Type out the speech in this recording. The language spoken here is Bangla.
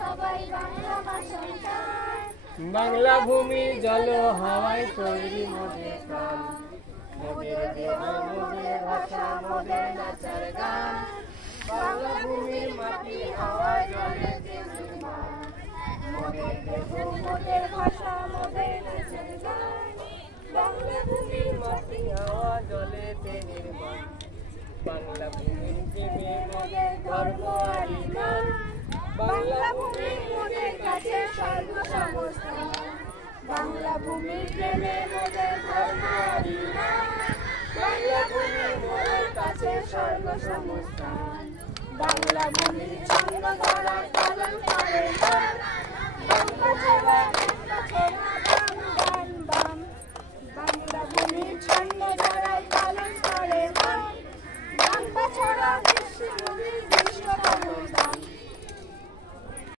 সবাই বাংলা ভাষণ চায়। বাংলা ভূমি জল হাওয়ায় তৈরি মোদের প্রাণ, মোদের দেহ মোদের ভাষা মোদের নাচার গান। বাংলা ভূমির মাটি হাওয়া জলে নির্মাণ, মোদের দেহ মোদের ভাষা মোদের নাচের গান। বাংলা ভূমির মাটি হাওয়া জলে নির্মাণ। বাংলা ভূমির প্রেমে মোদের গর্ব আর গান। বাংলা ভূমি মোদের কাছে স্বর্গ সমস্থান। বাংলা ভূমির প্রেমে মোদের ধর্ম আর ঈমান। বাংলা ভূমি মোদের কাছে স্বর্গ সমস্থান। বাংলা ভূমির ছন্দ ধরা পালন করে গান। বাংলা ছোড়া বাম গান বাম। বাংলা ভূমির ছন্দ ধরায় পালন করে গান। বাংলা ছোড়া বিশ্ব নদীর বিশ্বকর্ম